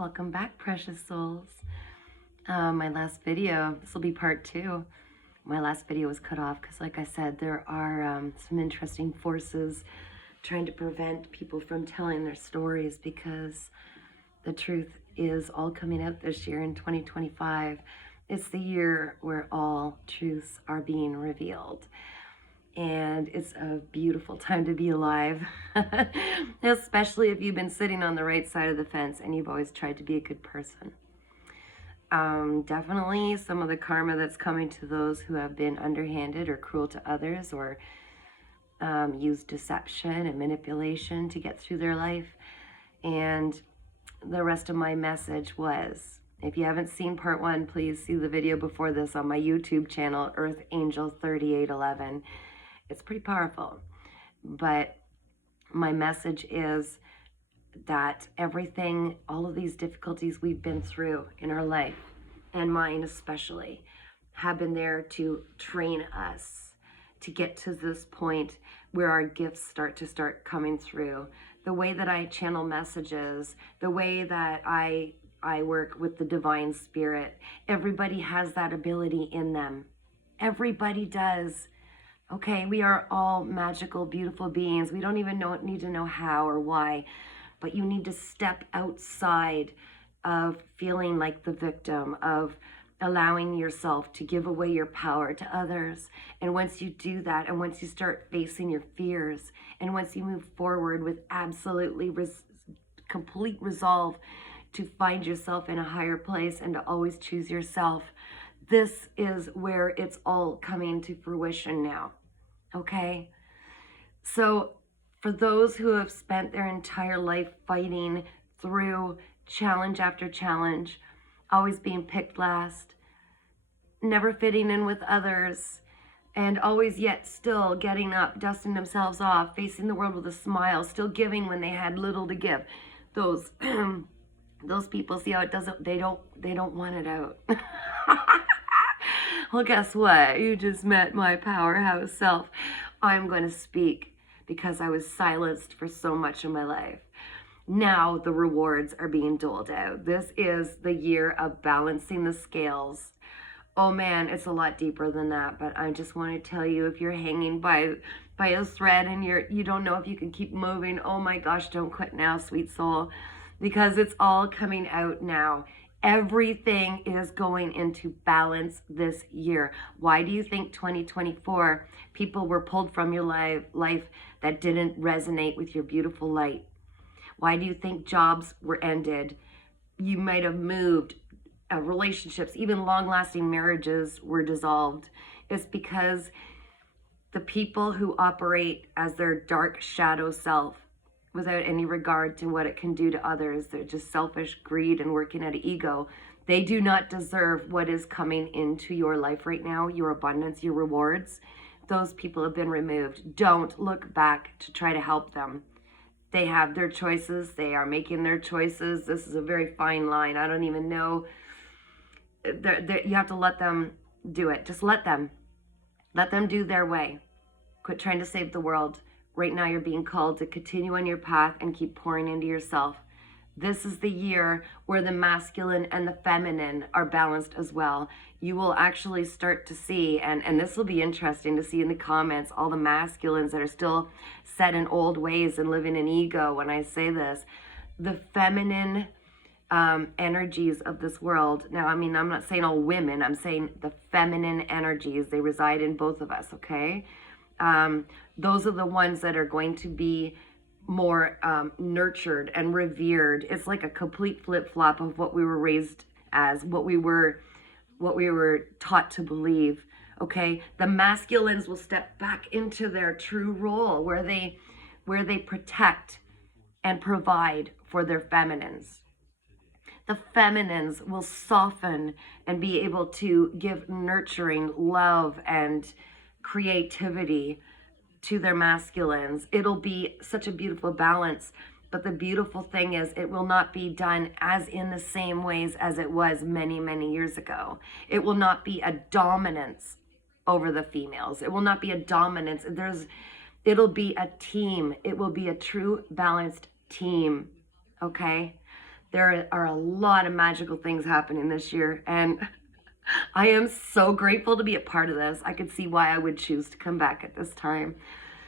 Welcome back, precious souls. My last video, this will be part 2. My last video was cut off because, like I said, there are some interesting forces trying to prevent people from telling their stories, because the truth is all coming out this year in 2025. It's the year where all truths are being revealed. And it's a beautiful time to be alive, especially if you've been sitting on the right side of the fence and you've always tried to be a good person. Definitely some of the karma that's coming to those who have been underhanded or cruel to others, or used deception and manipulation to get through their life. And the rest of my message was, if you haven't seen part 1, please see the video before this on my YouTube channel, Earth Angel 3811. It's pretty powerful. But my message is that everything, all of these difficulties we've been through in our life, and mine especially, have been there to train us to get to this point where our gifts start coming through. The way that I channel messages, the way that I work with the divine spirit, everybody has that ability in them. Everybody does. Okay, we are all magical, beautiful beings. We don't even need to know how or why, but you need to step outside of feeling like the victim, of allowing yourself to give away your power to others. And once you do that, and once you start facing your fears, and once you move forward with absolutely complete resolve to find yourself in a higher place and to always choose yourself, this is where it's all coming to fruition now. Okay? So for those who have spent their entire life fighting through challenge after challenge, always being picked last, never fitting in with others, and always yet still getting up, dusting themselves off, facing the world with a smile, still giving when they had little to give, those those people, see how it doesn't, they don't want it out. Well, guess what? You just met my powerhouse self. I'm going to speak because I was silenced for so much of my life. Now the rewards are being doled out. This is the year of balancing the scales. Oh man, it's a lot deeper than that, but I just want to tell you, if you're hanging by a thread and you don't know if you can keep moving, oh my gosh, don't quit now, sweet soul, because it's all coming out now. Everything is going into balance this year. Why do you think 2024 people were pulled from your life that didn't resonate with your beautiful light? Why do you think jobs were ended? You might have moved. Relationships, even long-lasting marriages, were dissolved. It's because the people who operate as their dark shadow self, without any regard to what it can do to others, they're just selfish, greed, and working out of ego. They do not deserve what is coming into your life right now, your abundance, your rewards. Those people have been removed. Don't look back to try to help them. They have their choices. They are making their choices. This is a very fine line. I don't even know. You have to let them do it. Just let them. Let them do their way. Quit trying to save the world. Right now you're being called to continue on your path and keep pouring into yourself. This is the year where the masculine and the feminine are balanced as well. You will actually start to see, and this will be interesting to see in the comments, all the masculines that are still set in old ways and living in ego. When I say this, the feminine energies of this world. Now, I mean, I'm not saying all women, I'm saying the feminine energies, they reside in both of us, okay? Those are the ones that are going to be more nurtured and revered. It's like a complete flip-flop of what we were raised as, what we were taught to believe. Okay, the masculines will step back into their true role, where they protect and provide for their feminines. The feminines will soften and be able to give nurturing love and creativity to their masculines. It'll be such a beautiful balance. But the beautiful thing is, it will not be done as in the same ways as it was many, many years ago. It will not be a dominance over the females. It will not be a dominance. It'll be a team. It will be a true balanced team. Okay? There are a lot of magical things happening this year, and I am so grateful to be a part of this. I could see why I would choose to come back at this time,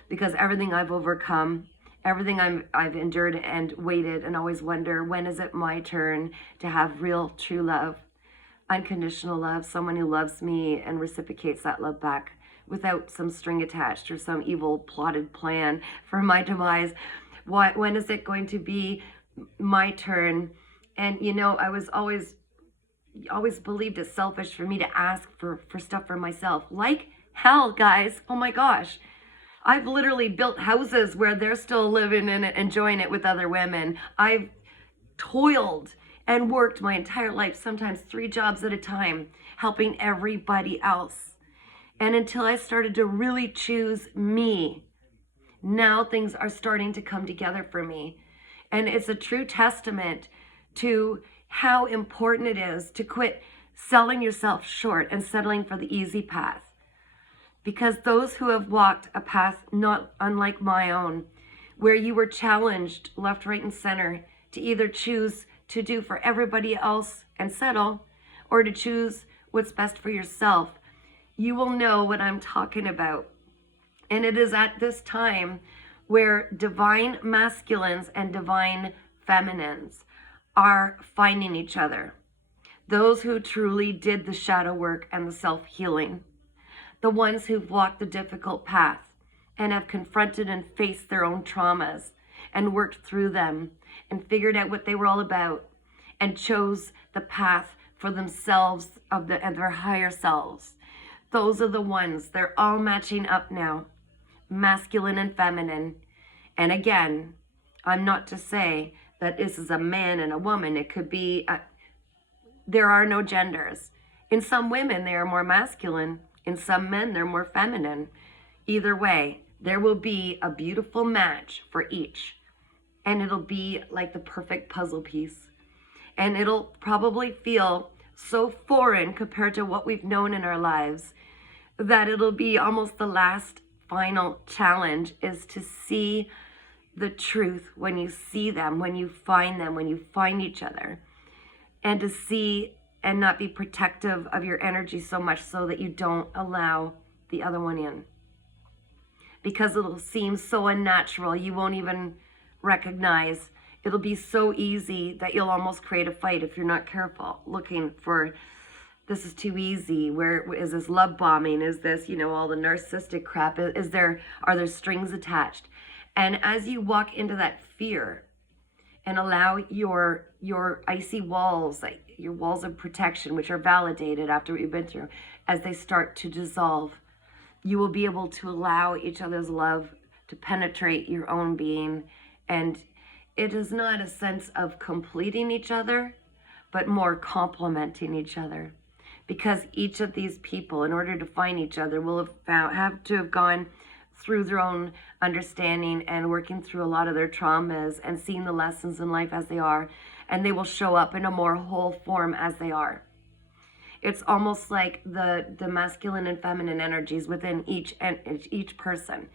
because everything I've overcome, everything I've endured and waited and always wonder, when is it my turn to have real, true love, unconditional love, someone who loves me and reciprocates that love back without some string attached or some evil plotted plan for my demise. When is it going to be my turn? And I was always believed it's selfish for me to ask for stuff for myself. Like hell, guys. Oh my gosh. I've literally built houses where they're still living in it, enjoying it with other women. I've toiled and worked my entire life, sometimes 3 jobs at a time, helping everybody else. And until I started to really choose me, now things are starting to come together for me. And it's a true testament to how important it is to quit selling yourself short and settling for the easy path. Because those who have walked a path not unlike my own, where you were challenged left, right, and center to either choose to do for everybody else and settle, or to choose what's best for yourself, you will know what I'm talking about. And it is at this time where divine masculines and divine feminines are finding each other. Those who truly did the shadow work and the self-healing. The ones who've walked the difficult path and have confronted and faced their own traumas and worked through them and figured out what they were all about and chose the path for themselves and their higher selves. Those are the ones. They're all matching up now, masculine and feminine. And again, I'm not to say that this is a man and a woman. It could be, there are no genders. In some women, they are more masculine. In some men, they're more feminine. Either way, there will be a beautiful match for each. And it'll be like the perfect puzzle piece. And it'll probably feel so foreign compared to what we've known in our lives that it'll be almost the last final challenge, is to see the truth when you see them, when you find each other, and to see and not be protective of your energy so much so that you don't allow the other one in. Because it'll seem so unnatural, you won't even recognize. It'll be so easy that you'll almost create a fight if you're not careful, looking for, this is too easy. Where is this love bombing? Is this, all the narcissistic crap? Are there strings attached? And as you walk into that fear and allow your icy walls, like your walls of protection, which are validated after what you've been through, as they start to dissolve, you will be able to allow each other's love to penetrate your own being. And it is not a sense of completing each other, but more complementing each other. Because each of these people, in order to find each other, will have to have gone through their own understanding and working through a lot of their traumas and seeing the lessons in life as they are, and they will show up in a more whole form as they are. It's almost like the masculine and feminine energies within each person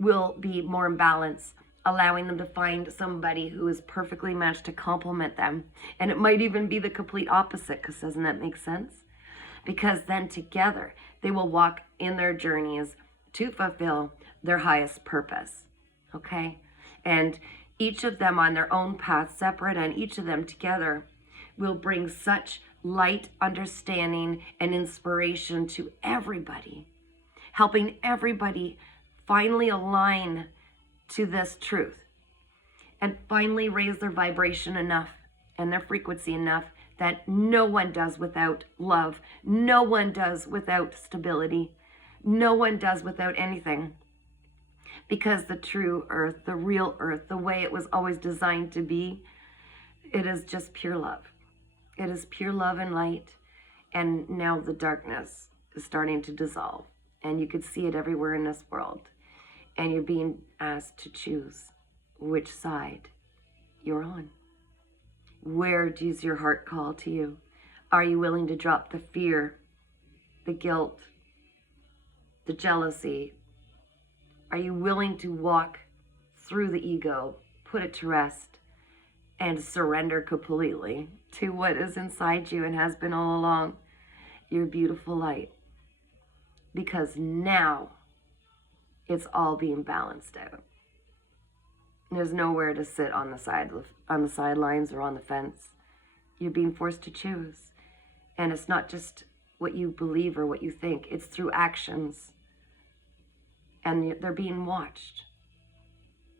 will be more in balance, allowing them to find somebody who is perfectly matched to complement them. And it might even be the complete opposite, because doesn't that make sense? Because then together they will walk in their journeys to fulfill their highest purpose, okay? And each of them on their own path, separate, and each of them together will bring such light, understanding, and inspiration to everybody, helping everybody finally align to this truth and finally raise their vibration enough and their frequency enough that no one does without love. No one does without stability. No one does without anything. Because the true earth, the real earth, the way it was always designed to be, it is just pure love. It is pure love and light. And now the darkness is starting to dissolve. And you could see it everywhere in this world. And you're being asked to choose which side you're on. Where does your heart call to you? Are you willing to drop the fear, the guilt, the jealousy? Are you willing to walk through the ego, put it to rest, and surrender completely to what is inside you and has been all along, your beautiful light. Because now it's all being balanced out. There's nowhere to sit on the sidelines or on the fence. You're being forced to choose. And it's not just what you believe or what you think. It's through actions. And they're being watched.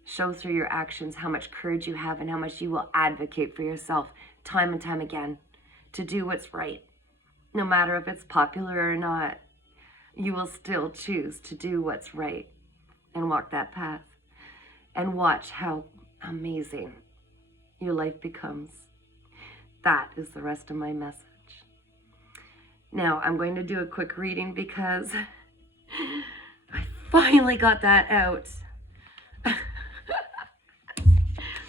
Show through your actions how much courage you have and how much you will advocate for yourself time and time again to do what's right. No matter if it's popular or not, you will still choose to do what's right and walk that path. And watch how amazing your life becomes. That is the rest of my message. Now, I'm going to do a quick reading because I finally got that out.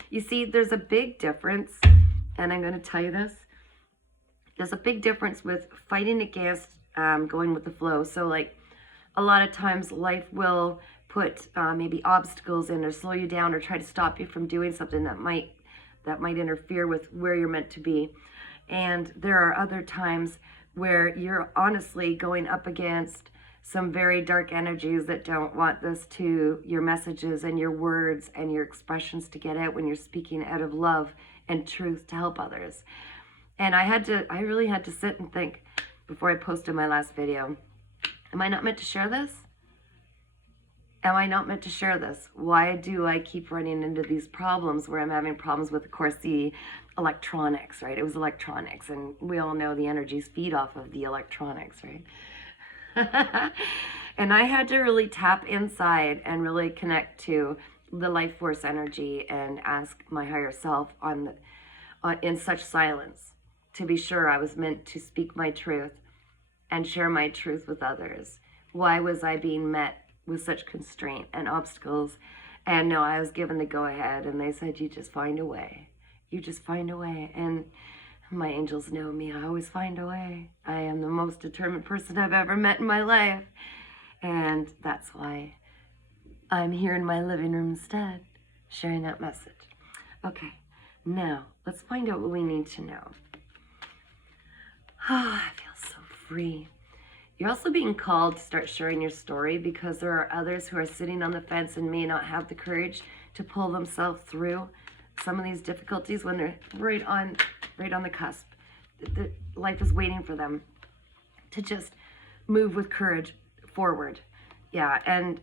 You see, there's a big difference, and I'm going to tell you this. There's a big difference with fighting against going with the flow. So, like, a lot of times life will put maybe obstacles in or slow you down or try to stop you from doing something that might interfere with where you're meant to be. And there are other times where you're honestly going up against some very dark energies that don't want your messages and your words and your expressions to get out when you're speaking out of love and truth to help others. And I really had to sit and think before I posted my last video, am I not meant to share this? Am I not meant to share this? Why do I keep running into these problems where I'm having problems with, of course, the electronics, right? It was electronics, and we all know the energies feed off of the electronics, right? And I had to really tap inside and really connect to the life force energy and ask my higher self in such silence to be sure I was meant to speak my truth and share my truth with others. Why was I being met with such constraint and obstacles? And no, I was given the go-ahead, and they said, you just find a way. You just find a way. And my angels know me. I always find a way. I am the most determined person I've ever met in my life. And that's why I'm here in my living room instead, sharing that message. Okay, now let's find out what we need to know. I feel so free. You're also being called to start sharing your story because there are others who are sitting on the fence and may not have the courage to pull themselves through some of these difficulties when they're right on the cusp. Life is waiting for them to just move with courage forward. Yeah, and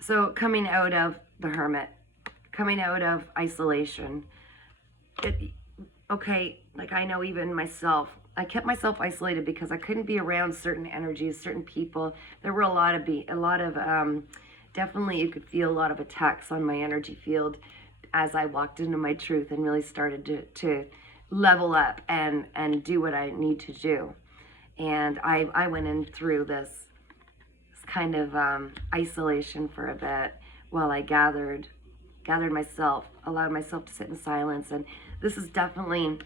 so coming out of the hermit, coming out of isolation, like I know even myself, I kept myself isolated because I couldn't be around certain energies, certain people. There were a lot of definitely you could feel a lot of attacks on my energy field as I walked into my truth and really started to level up and do what I need to do. And I went in through this kind of isolation for a bit while I gathered myself, allowed myself to sit in silence. And this definitely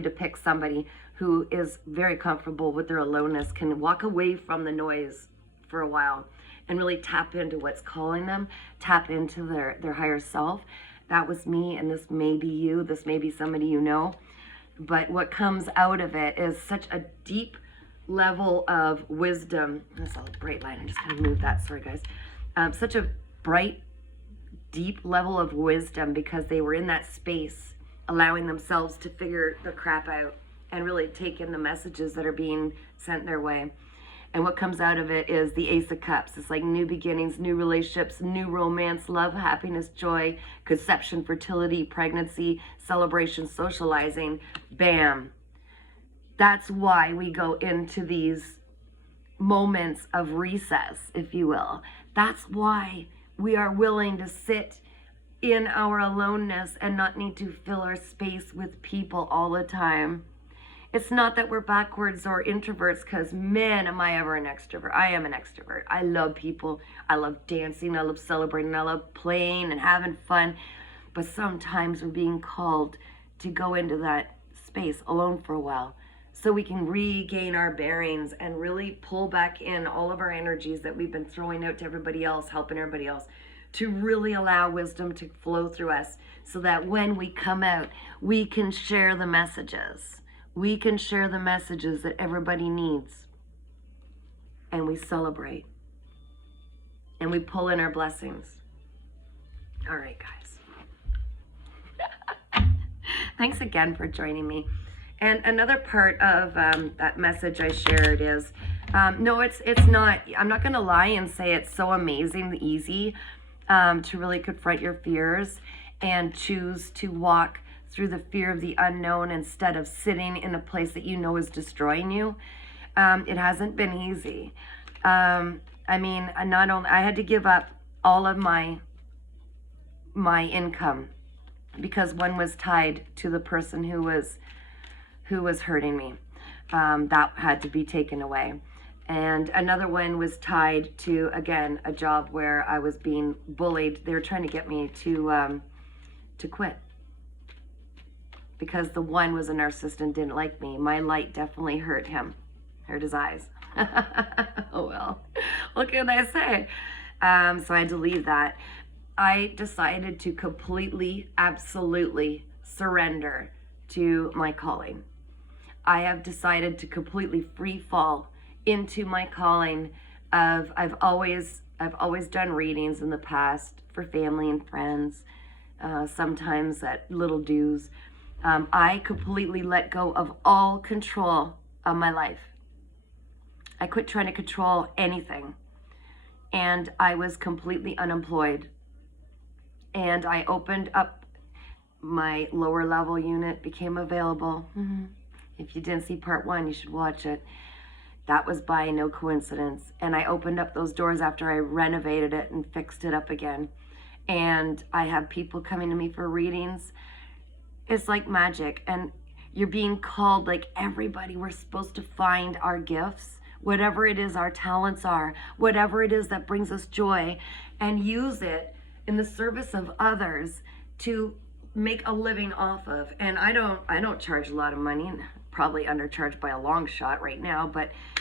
depicts somebody who is very comfortable with their aloneness, can walk away from the noise for a while and really tap into what's calling them, tap into their higher self. That was me, and this may be you, this may be somebody you know. But what comes out of it is such a deep level of wisdom. That's a bright light, I'm just gonna move that, sorry guys. Such a bright, deep level of wisdom because they were in that space, allowing themselves to figure the crap out and really take in the messages that are being sent their way. And what comes out of it is the Ace of Cups. It's like new beginnings, new relationships, new romance, love, happiness, joy, conception, fertility, pregnancy, celebration, socializing. Bam. That's why we go into these moments of recess, if you will. That's why we are willing to sit in our aloneness and not need to fill our space with people all the time. It's not that we're backwards or introverts, because man, am I ever an extrovert. I am an extrovert. I love people. I love dancing. I love celebrating. I love playing and having fun. But sometimes we're being called to go into that space alone for a while so we can regain our bearings and really pull back in all of our energies that we've been throwing out to everybody else, helping everybody else, to really allow wisdom to flow through us so that when we come out, we can share the messages. We can share the messages that everybody needs. And we celebrate. And we pull in our blessings. All right, guys. Thanks again for joining me. And another part of that message I shared is, no, it's not, I'm not going to lie and say it's so amazing, easy to really confront your fears and choose to walk through the fear of the unknown instead of sitting in a place that you know is destroying you. It hasn't been easy. I mean, I had to give up all of my income because one was tied to the person who was hurting me. That had to be taken away. And another one was tied to, again, a job where I was being bullied. They were trying to get me to quit because the one was a narcissist and didn't like me. My light definitely hurt him, hurt his eyes. Oh well, what can I say? So I had to leave that. I decided to completely, absolutely surrender to my calling. I have decided to completely free fall into my calling of I've always done readings in the past for family and friends, sometimes at little dues. I completely let go of all control of my life. I quit trying to control anything. And I was completely unemployed. And I opened up my lower level unit, became available. If you didn't see part 1, you should watch it. That was by no coincidence. And I opened up those doors after I renovated it and fixed it up again. And I have people coming to me for readings. It's like magic. And you're being called like everybody. We're supposed to find our gifts, whatever it is our talents are, whatever it is that brings us joy, and use it in the service of others to make a living off of. And I don't charge a lot of money, and probably undercharged by a long shot right now,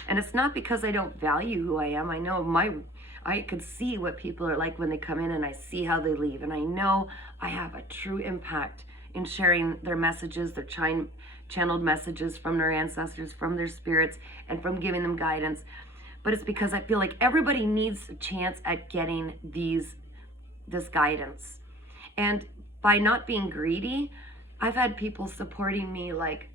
and it's not because I don't value who I am. I know I could see what people are like when they come in, and I see how they leave, and I know I have a true impact in sharing their messages, their channeled messages from their ancestors, from their spirits, and from giving them guidance. But it's because I feel like everybody needs a chance at getting this guidance. And by not being greedy, I've had people supporting me like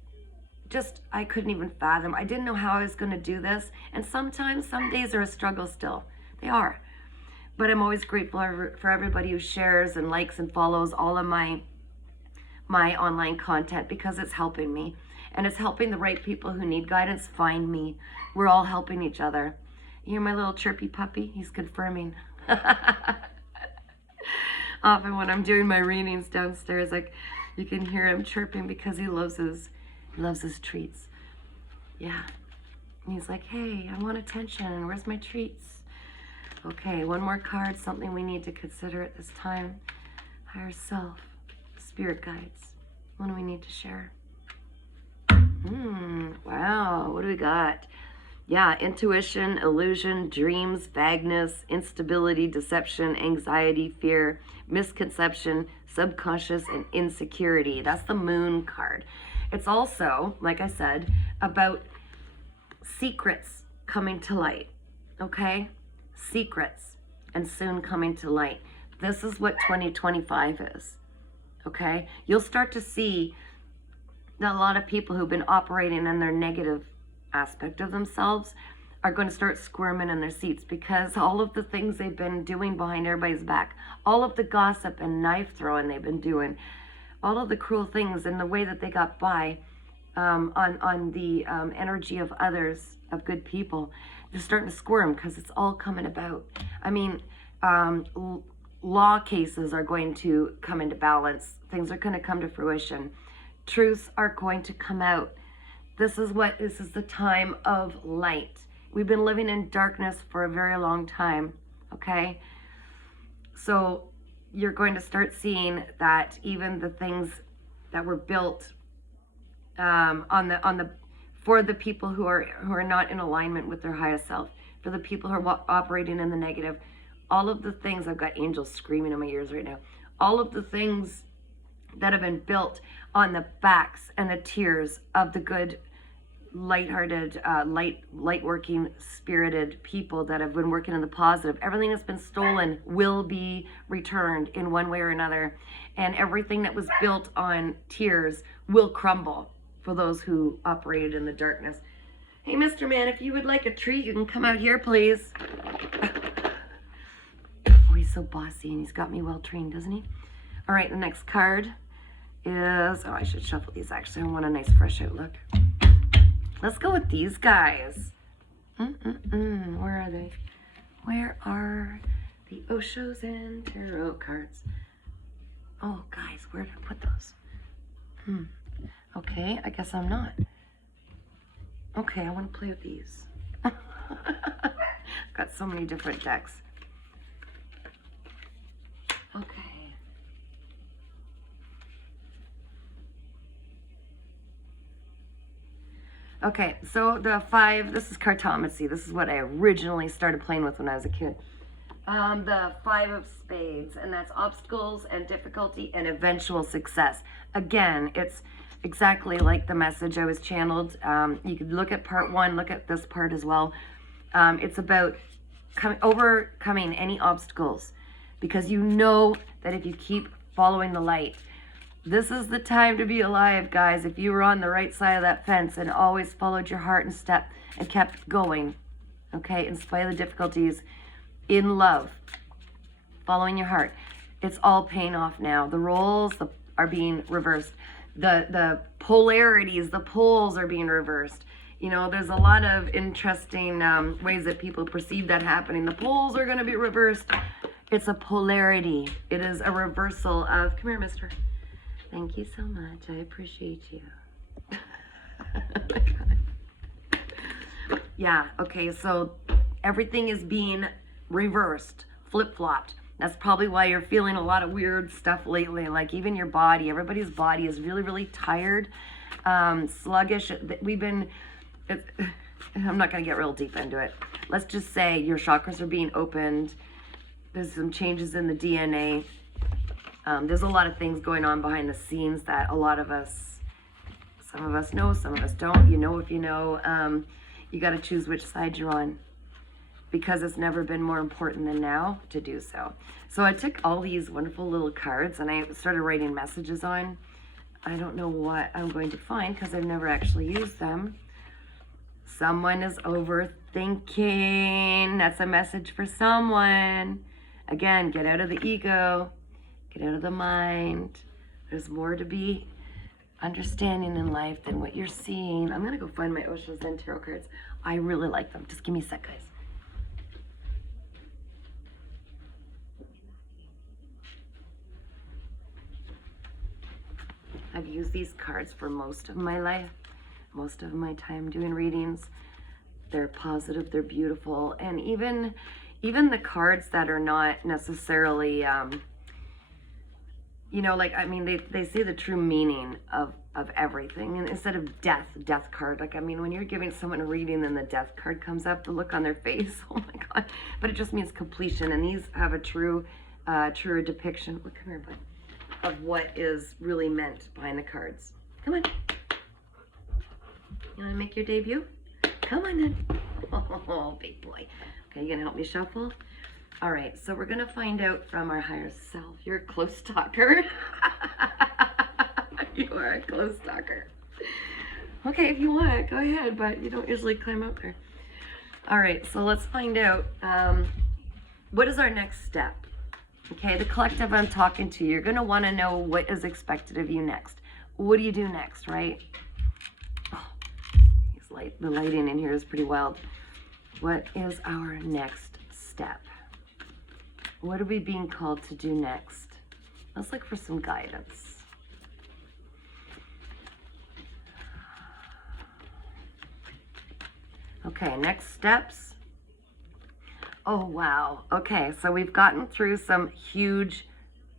I couldn't even fathom. I didn't know how I was going to do this. And sometimes, some days are a struggle still. They are. But I'm always grateful for everybody who shares and likes and follows all of my online content, because it's helping me. And it's helping the right people who need guidance find me. We're all helping each other. You hear my little chirpy puppy? He's confirming. Often when I'm doing my readings downstairs, you can hear him chirping because he loves his treats. Yeah. And he's like, hey, I want attention. Where's my treats? Okay, one more card, something we need to consider at this time. Higher self, spirit guides. What do we need to share? Wow, what do we got? Yeah, intuition, illusion, dreams, vagueness, instability, deception, anxiety, fear, misconception, subconscious, and insecurity. That's the moon card. It's also, like I said, about secrets coming to light, okay? Secrets, and soon coming to light. This is what 2025 is, okay? You'll start to see that a lot of people who've been operating in their negative aspect of themselves are going to start squirming in their seats, because all of the things they've been doing behind everybody's back, all of the gossip and knife throwing they've been doing, all of the cruel things and the way that they got by on the energy of others, of good people, they're starting to squirm because it's all coming about. I mean, law cases are going to come into balance. Things are going to come to fruition. Truths are going to come out. This is the time of light. We've been living in darkness for a very long time, okay? So you're going to start seeing that even the things that were built for the people who are not in alignment with their highest self, for the people who are operating in the negative, all of the things, I've got angels screaming in my ears right now, all of the things that have been built on the backs and the tears of the good, light-hearted, light-working, spirited people that have been working in the positive. Everything that's been stolen will be returned in one way or another. And everything that was built on tears will crumble for those who operated in the darkness. Hey, Mr. Man, if you would like a treat, you can come out here, please. Oh, he's so bossy, and he's got me well trained, doesn't he? All right, the next card is, oh, I should shuffle these actually. I want a nice fresh outlook. Let's go with these guys. Where are they? Where are the Oshos and Tarot cards? Oh, guys, where did I put those? Okay, I guess I'm not. Okay, I want to play with these. I've got so many different decks. Okay. Okay, so the 5, this is cartomancy. This is what I originally started playing with when I was a kid. The 5 of spades, and that's obstacles and difficulty and eventual success. Again, it's exactly like the message I was channeled. You could look at part 1, look at this part as well. It's about overcoming any obstacles, because you know that if you keep following the light, this is the time to be alive, guys. If you were on the right side of that fence and always followed your heart and step and kept going, okay, in spite of the difficulties, in love, following your heart, it's all paying off now. The roles are being reversed. The polarities, the poles are being reversed. You know, there's a lot of interesting ways that people perceive that happening. The poles are going to be reversed. It's a polarity. It is a reversal of, come here, mister. Thank you so much. I appreciate you. Yeah, okay, so everything is being reversed, flip-flopped. That's probably why you're feeling a lot of weird stuff lately, like even your body. Everybody's body is really, really tired, sluggish. I'm not going to get real deep into it. Let's just say your chakras are being opened. There's some changes in the DNA. There's a lot of things going on behind the scenes that a lot of us, some of us know, some of us don't. You know if you know. You got to choose which side you're on, because it's never been more important than now to do so. So I took all these wonderful little cards and I started writing messages on. I don't know what I'm going to find because I've never actually used them. Someone is overthinking. That's a message for someone. Again, get out of the ego. Get out of the mind. There's more to be understanding in life than what you're seeing. I'm going to go find my Osho Zen Tarot cards. I really like them. Just give me a sec, guys. I've used these cards for most of my life, most of my time doing readings. They're positive, they're beautiful, and even the cards that are not necessarily, you know, like, I mean, they say the true meaning of everything, and instead of death card, like, I mean, when you're giving someone a reading and the death card comes up, the look on their face, oh my God, but it just means completion, and these have a truer depiction. Well, come here, bud. Of what is really meant behind the cards. Come on. You want to make your debut? Come on then. Oh, big boy. Okay, you gonna help me shuffle? All right, so we're gonna find out from our higher self. You're a close talker. You are a close talker. Okay, if you want, go ahead, but you don't usually climb up there. All right, so let's find out what is our next step. Okay, the collective I'm talking to, you're going to want to know what is expected of you next. What do you do next, right? Oh, the lighting in here is pretty wild. What is our next step? What are we being called to do next? Let's look for some guidance. Okay, next steps. Oh, wow. Okay, so we've gotten through some huge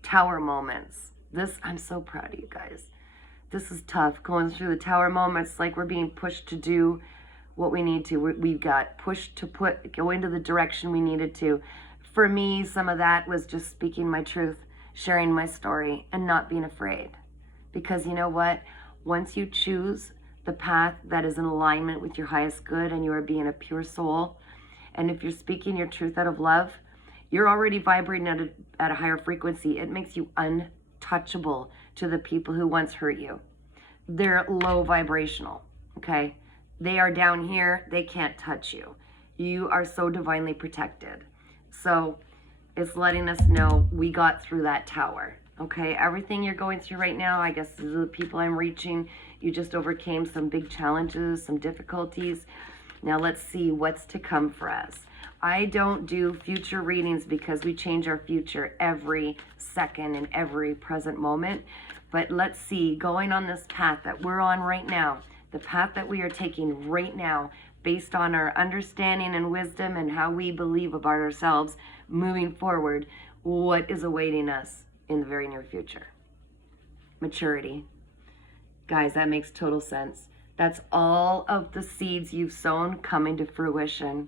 tower moments. I'm so proud of you guys. This is tough, going through the tower moments, like we're being pushed to do what we need to. We got pushed to go into the direction we needed to. For me, some of that was just speaking my truth, sharing my story, and not being afraid. Because you know what? Once you choose the path that is in alignment with your highest good and you are being a pure soul, and if you're speaking your truth out of love, you're already vibrating at a higher frequency. It makes you untouchable to the people who once hurt you. They're low vibrational, okay? They are down here. They can't touch you. You are so divinely protected. So it's letting us know we got through that tower, okay? Everything you're going through right now, I guess these are the people I'm reaching. You just overcame some big challenges, some difficulties. Now let's see what's to come for us. I don't do future readings because we change our future every second and every present moment. But let's see, going on this path that we're on right now, the path that we are taking right now, based on our understanding and wisdom and how we believe about ourselves moving forward, what is awaiting us in the very near future? Maturity. Guys, that makes total sense. That's all of the seeds you've sown coming to fruition.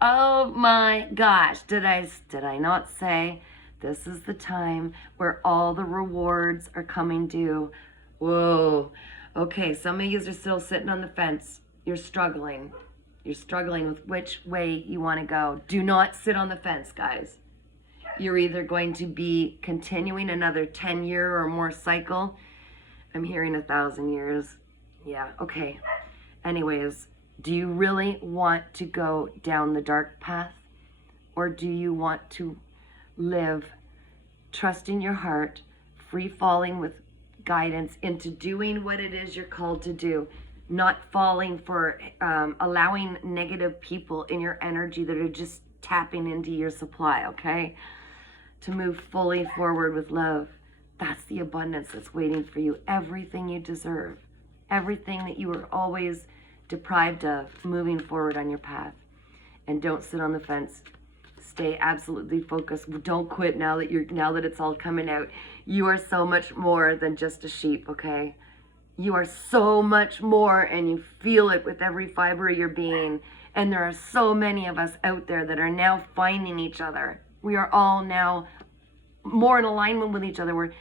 Oh my gosh, did I not say this is the time where all the rewards are coming due? Whoa. Okay, some of you are still sitting on the fence. You're struggling. You're struggling with which way you want to go. Do not sit on the fence, guys. You're either going to be continuing another 10-year or more cycle. I'm hearing 1,000 years. Yeah, okay. Anyways, do you really want to go down the dark path? Or do you want to live trusting your heart, free falling with guidance into doing what it is you're called to do, not falling for allowing negative people in your energy that are just tapping into your supply, okay? To move fully forward with love. That's the abundance that's waiting for you. Everything you deserve. Everything that you were always deprived of, moving forward on your path. And don't sit on the fence. Stay absolutely focused. Don't quit now that it's all coming out. You are so much more than just a sheep, okay? You are so much more, and you feel it with every fiber of your being. And there are so many of us out there that are now finding each other. We are all now more in alignment with each other.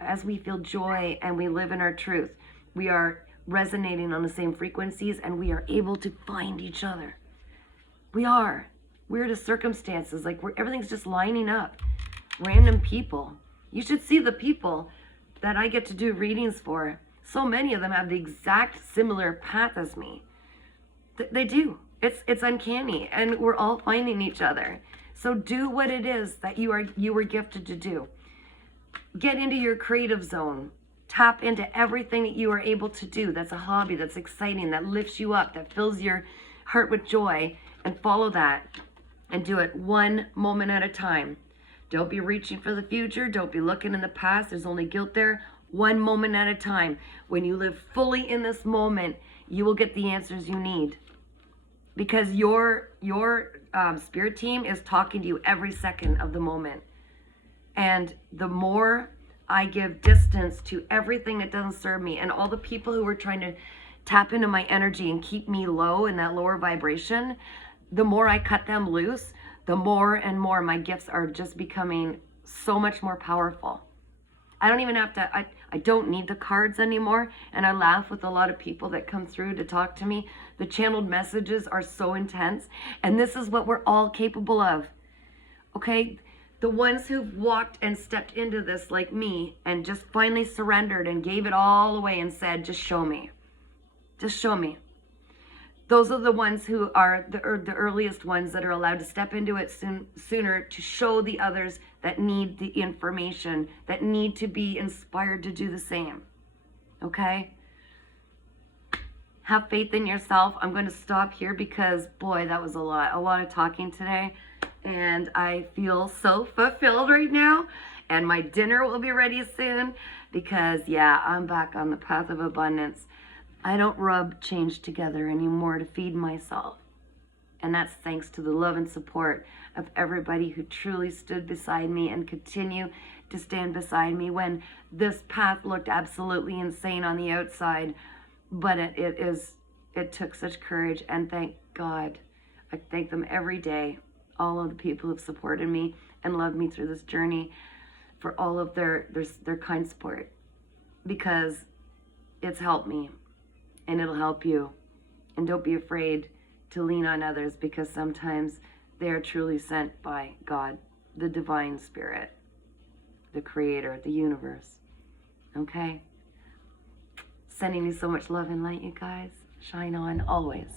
As we feel joy and we live in our truth, we are resonating on the same frequencies, and we are able to find each other. We are. Weird as circumstances, like everything's just lining up. Random people. You should see the people that I get to do readings for. So many of them have the exact similar path as me. They do. It's uncanny, and we're all finding each other. So do what it is that you were gifted to do. Get into your creative zone. Tap into everything that you are able to do. That's a hobby, that's exciting, that lifts you up, that fills your heart with joy, and follow that. And do it one moment at a time. Don't be reaching for the future. Don't be looking in the past. There's only guilt there. One moment at a time. When you live fully in this moment, you will get the answers you need. Because your spirit team is talking to you every second of the moment. And the more I give distance to everything that doesn't serve me, and all the people who are trying to tap into my energy and keep me low in that lower vibration, the more I cut them loose, the more and more my gifts are just becoming so much more powerful. I don't even have to, I don't need the cards anymore. And I laugh with a lot of people that come through to talk to me. The channeled messages are so intense. And this is what we're all capable of. Okay? The ones who've walked and stepped into this like me and just finally surrendered and gave it all away and said, just show me. Just show me. Those are the ones who are the earliest ones that are allowed to step into it sooner to show the others that need the information, that need to be inspired to do the same. Okay? Have faith in yourself. I'm going to stop here because, boy, that was a lot of talking today. And I feel so fulfilled right now. And my dinner will be ready soon because, yeah, I'm back on the path of abundance. I don't rub change together anymore to feed myself. And that's thanks to the love and support of everybody who truly stood beside me and continue to stand beside me when this path looked absolutely insane on the outside. But it took such courage, and thank God I thank them every day. All of the people who have supported me and loved me through this journey, for all of their kind support, because it's helped me and it'll help you. And don't be afraid to lean on others, because sometimes they are truly sent by God, the divine spirit, the creator, the universe. Okay? Sending you so much love and light, you guys. Shine on always.